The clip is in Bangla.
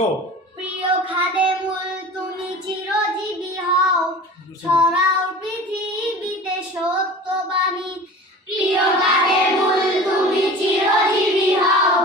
গো। প্রিয় খাদেমুল তুমি চিরজীবী হও, ছড়াও পৃথিবীতে সত্যবাণী। প্রিয় খাদেমুল তুমি চিরজীবী হও,